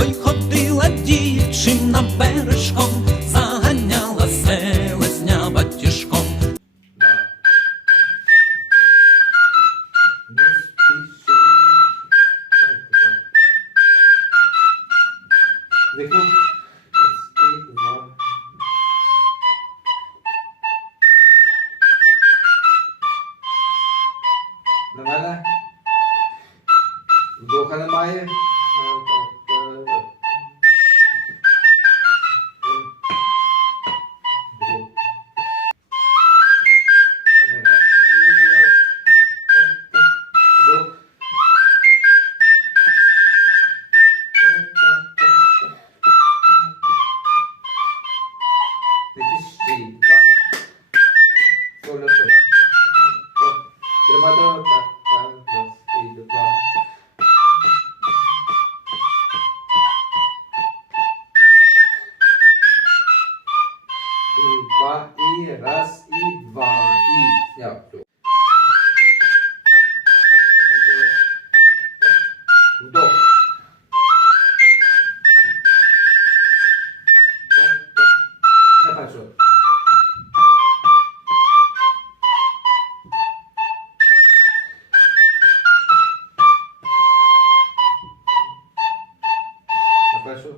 Ой, ходила дівчина бережком, заганяла селезня батіжком. На мене. Вдоха немає. olhou assim. E tá, e filho, tá. Iba, iras, iba, કરશું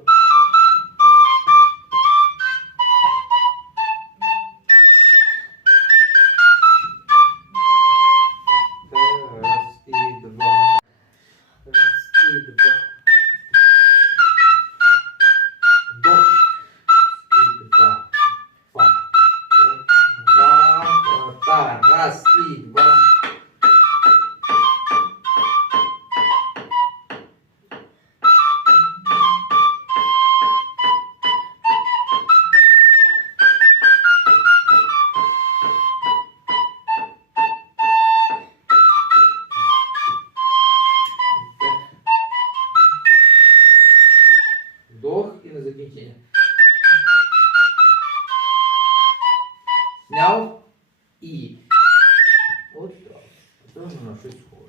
Wikipedia. Now i odprav. Državna šest škola.